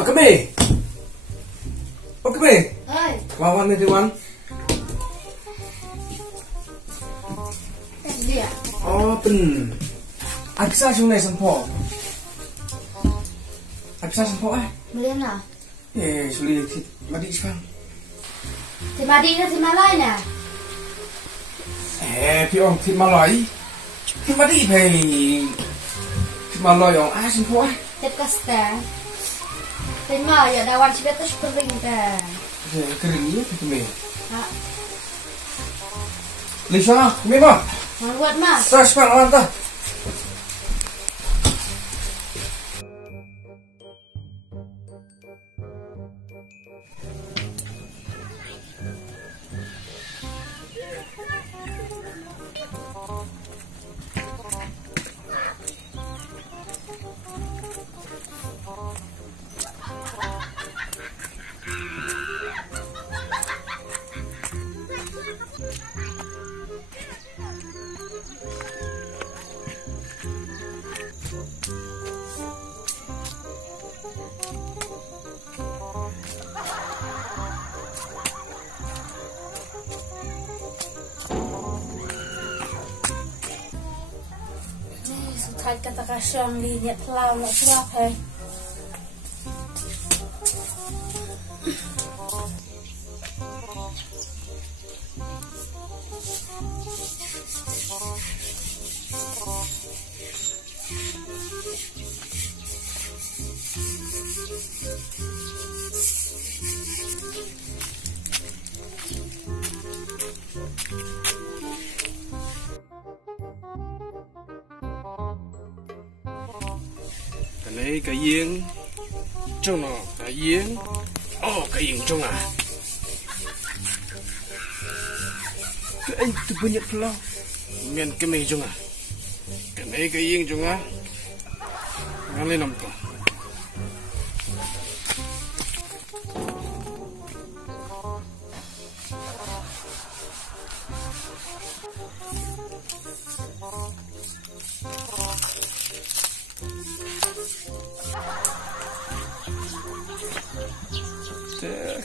Oke me. Oke me. Ơi. Wawan me tuan. Dia. Oh pen. Aksa chung này sampo. Aksa sampo ai. Melihat na. Sulit madi sekarang. Thì mà đi ra thì mà lại nè.พี่องที่มาลอยที่มาดีเพย์ที่มาลอยองอาชินพวก Tep kasta. Thì mà giờ đã quan sát tới kering ta. Kering ini tu me. Ha. Lisa, me ma. Mau buat mas. Saya sekarang orang ta. Thay kata kasam di niat pelau nak suap hai. Cái này cái giếng trong nó cái giếng cái giếng trong à cái anh từ bên Nhật lo miền cái mì trong à cái này cái giếng trong à ngang lên nằm cả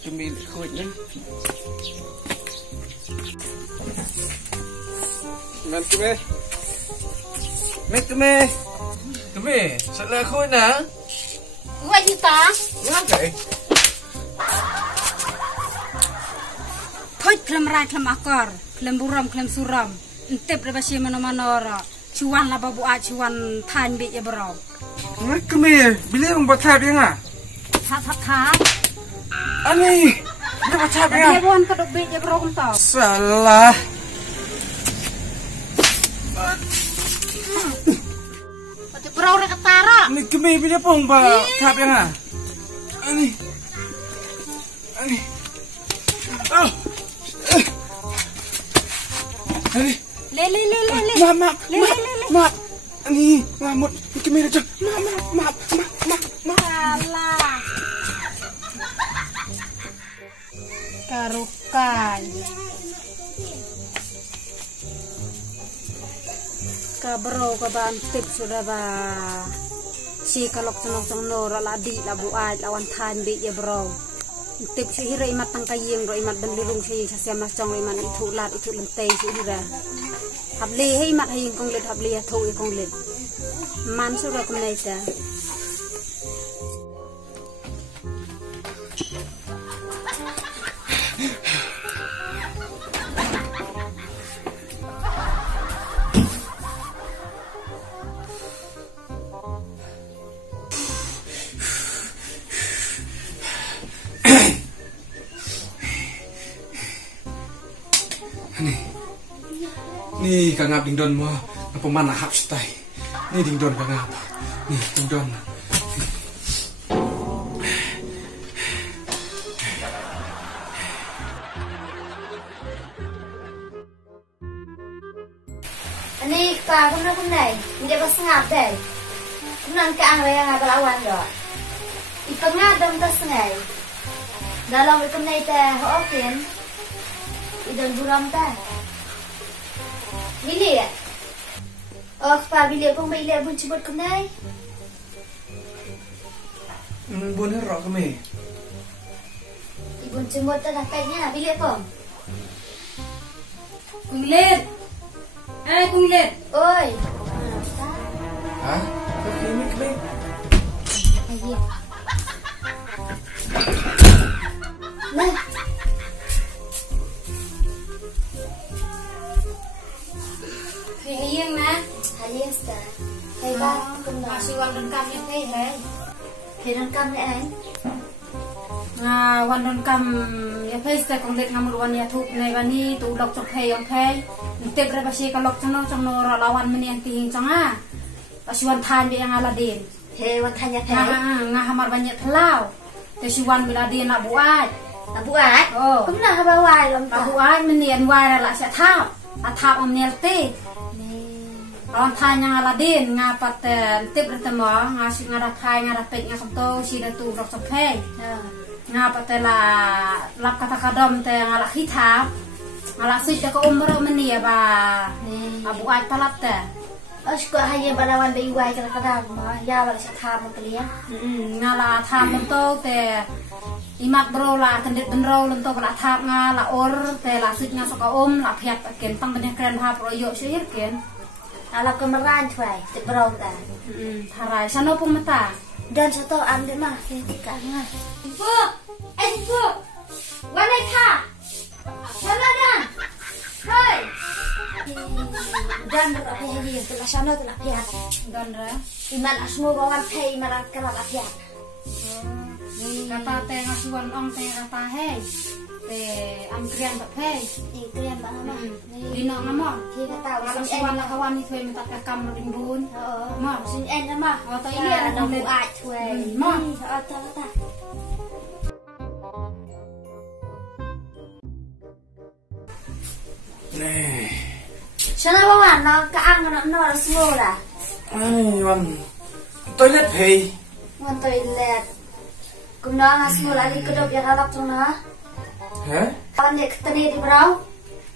Kami ikutnya. Men kami. Men kami. Kami, salah kau na. Vậy thì ta. Ngáp vậy. Thôi kelam rai kelam akar, kelam buram kelam suram. Entep dah basi mana-mana ra. Cuan lah babu a cuan than bi ya bro. Men kami, bila yang buat tap dia ngah? Tha. Ani, dia buat tap dia. Dia pun kedok bi ya bro kum tau. Salah. Bro rek ketara. Ni kami bila pun buat tap dia ngah? Ani. Oh. Ani. Le. Maaf. Ani, ngamut. Kami dah. Maaf. Salah. Karukan. Kabro ka bantip sudah ba. Si kalok cenong nora ladi labu aj lawan than bi ya bro. Tip si hira imat tang kayeng ro imat dan lirung si sasya mas chong iman itu lat itu lentei si hira. Habli he imat haying kong lit habli ya thoi kong lit. Man sudah kumnaita. Ni kangap dingdon mo apa mana hap stai. Ni dingdon kangap. Ni dingdon. Ani ka kum nai. Dia pas ngap dai. Nang ka ang yang belawan yo. Ipangad dam tas ngai. Dalam kum nai ta hokin. Idon buram ta. Bili ya? Oh, pa bili pong may labon cibot ko nay. Buồn hết rõ cái mày. Ibun cemut tu dah kayaknya bilik pom. Kulit. Kulit. Oi. Hả? Có khi mấy cái mày. Ayo. Nah. Hayang na. Ayo sta. Hay ba cũng là Masih wan dan kam yang hay. thì đang cam lại anh. Wan dan kam ya face ta kong let ngamul wan ya thup nei wani tu lok chok hay yang hay. Ntep ra basi ka lok chono ra lawan meni yang ting changa. Basi wan than bi yang Aladin. He wan thanya thai. Nga hamar banyak telau. Te si wan Aladin nak buat. Là bu ai? Oh. Cũng là ba hoài lắm Nak ta. buat menian wai ra la sia thap. Athap om nelte. Orang tanya Aladin ngapat tip bertemu ngasih ngadah kai ngadah pek ngasamto si datu rok sampai ngapat la lap kata kadom te ngalak hitam ngalak sih ke umur meni ya ba abu ai palap te Aku hanya balawan be iwai kadang-kadang mah ya bala sa tham kalian. ngala tham lento te imak bro la kendit benro lento bala thap ngala or te la sih ngasok la phiat ken tang ben kren ha proyo sih ken Alam kemeran cuai, tebrau ta. Tharai sano pun mata. Dan satu ambil mah ketika ngah. Ibu, ibu, walai ka. Sana dan. Hai. Dan berapa hari yang telah sana telah piat. Dan ra. Iman asmo bawan pay malah kerap piat. Kata teh ngasuan ong teh kata hei. Teh amkrian tak hei. Itu yang bang mah. Dino ngamo. Kita tahu Kalau suan lah kawan itu yang minta kam rimbun. Mah, sin en mah. Atau ini ada bu ai cuai. Mah, atau ta. Nè. Sana bawan nó kaang nó semua lah. Ai Văn. Toilet hay. Ngon toilet. Cũng nó semua lah di kedop yang alak tu nó. Hả? Kawan dia ketemu di berau.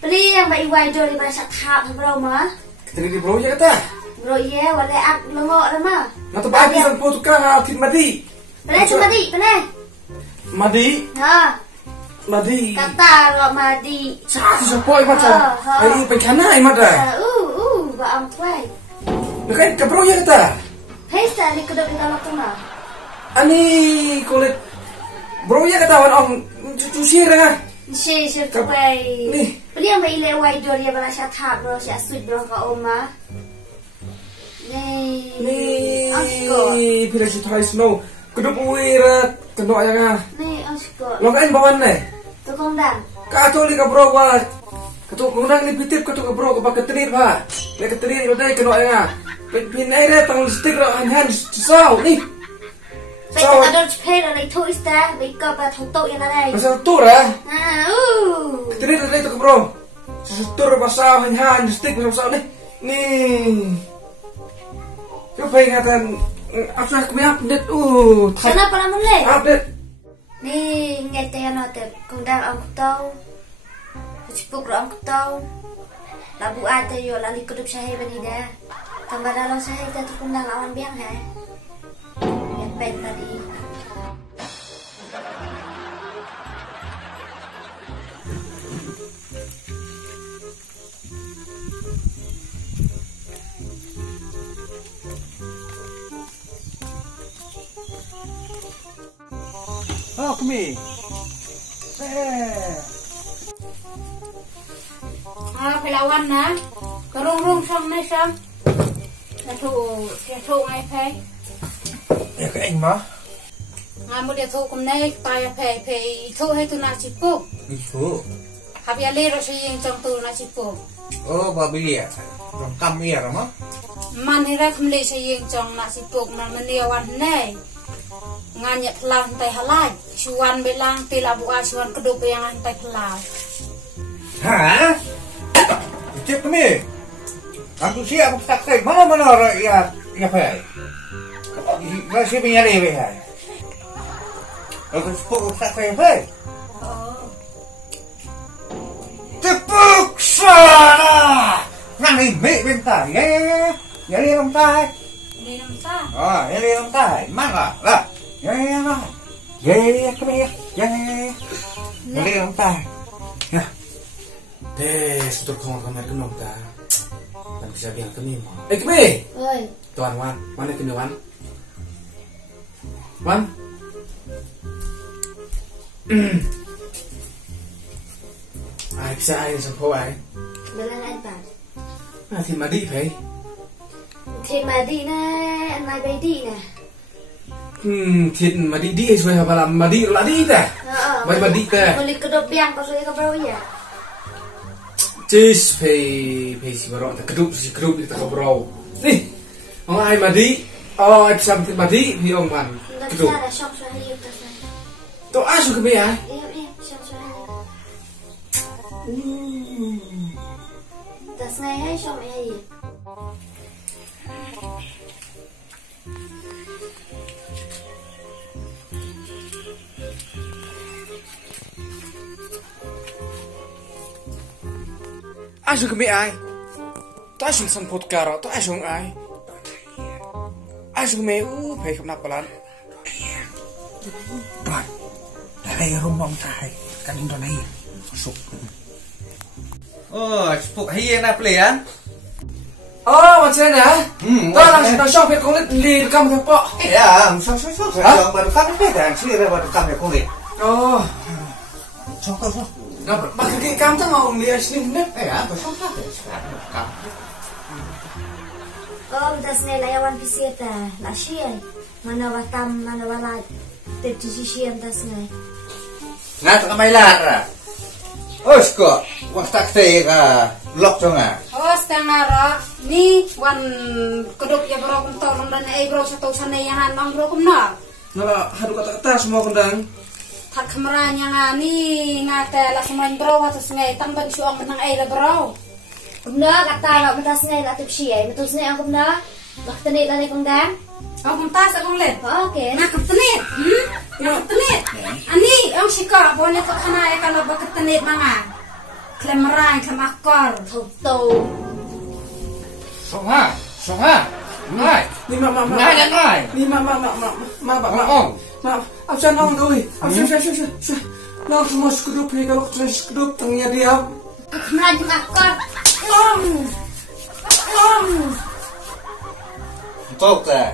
Beli yang baik iwai do di bahasa thap di berau mah. Ketemu di bro ya kata. Bro ye wala ak lengok dah mah. Nah tu bagi sang po tukang atit mati. Pernah cuma di, pernah. Madi. Ha. Madi. Kata lo madi. Sa tu sa poi macam. Ai pen kana ai mata. Ba am tuai. Dekat ke bro ya kata. Pesta di kedok di dalam tengah. Ani kulit bro ya kata wan om cuci dah. Si tuai. Ni. Beli yang baik lewai do dia bahasa thap bro sia sweet bro ka oma. Ni. Asko. Pila si try snow. Keduk uira kendo ayang ah. Ni asko. Lokain bawan ne. Tukang dan. Katoli ka bro wa. Ketuk kundang ni pitip ketuk ka bro ka bakatrir ba. Le katrir ko dai kendo ayang ah. Pinai re tang stick ra han sao ni. Bây giờ tôi phải là lấy thôi ta, bị cọp là thằng tội như này. Pasal tur ah. Katrir Katrir dai to ka bro. Tur pasal han stick pasal ni. Ni. Yo pai ngatan apa aku update Sana pala mulai. update. Ni nghe tên nó từ con đang ông tàu. Facebook rồi ông tàu. Là bu ai tới rồi là đi cướp xe hay bên đi nè. Còn bà đã lo xe hay tới con đang làm biết hả? Nhận bên là đi. Oh, kami. Phải lawan na. Karung rung sang nay sang. Dia thu ngay phải. Ya ke anh mà. Nga mo dia thu kum nay pa phải thu hay tu na chipu. Itu. Hab ya le ro si yang trong tu na chipu. Oh, babi ya. Kam iya mah. Man hira kum le si yang trong na chipu na maniawan nay. Nga nyat lang tay halai. Suwan belang tila bu asuan kedua yang tay pelau. Hah? Cek kami. Aku siap saksi mana ya Pak. Masih menyari ya. Aku sepuk saksi Pak. Oh. Tepuk sana. Nang ini bentar ya. Ya lihat bentar. Ni nam ta. Ah, ya lihat bentar. Mana lah. Ya, nah. Ya, kami ya. Ya. Beli entah. Ya. Sudah kamar kenal ta. Dan bisa bilang kami mau. Kami. Oi. Tuan Wan, mana kini Wan? Wan? Bisa ai sampo ai. Belan ai ba. Thì mà đi phải. Thì mà đi nè, anh mai bay đi nè. Thì mà đi rồi hả bà mà đi là đi ta. Vậy mà đi ta. Beli kedop biang kau sudah kau berapa ya? Cheese phải si baru ta keduk di ta bro. Nih. Ông ai mà đi? Ai bisa mà đi thì ông man. Enggak Keduk. bisa ada shock saya itu saya. Tuh asu ke ya. Iya, shock saya. Tas ngay hay shock hay gì? Asu ke ai? Ta asu san pot karo, ta asu ai. Asu me phải không nạp balan. Tuan. Dari rumah saya. Kan itu naik. Masuk. Oh, sepuk hiang nak pelian? Macam mana? Tuh langsung dah shock kau lihat kamu apa? Ya, so. Yang baru kan dan sih baru kan ya kulit. So. Nggak pakai kamu tuh mau lihat sini nih? Ya, so. Tas ngay layawan pisita, lasya. Mana watam, mana walat. Tepti sisiam tas ngay. Ngat ka may lara. Osko, wag takte ka lok nga. Tangara ni wan kedok ya bro kum tolong dan bro satu sana yang nang bro kum na. Nggak haduk kata semua kendang. Tak kameranya ngani ngate la semen bro atas ngai tambah suang menang la bro. Kumna kata nak mentas ngay la tepsi ay. Metus ngay ang kumna. Maktenit la ni kundang. Aku tas aku lihat. Okay. Nak ketenit. Ketenit. Ani ang sika boleh kok kana kalau ketenit manga. Klemerai klemakor. Tau. Songa. Ngai. Ni ma. Ngai. Ni ma. Absen ong doi. Absen. Nang semua skudup he kalau kena skudup tangnya dia. Kumna juga kor. Tok ta.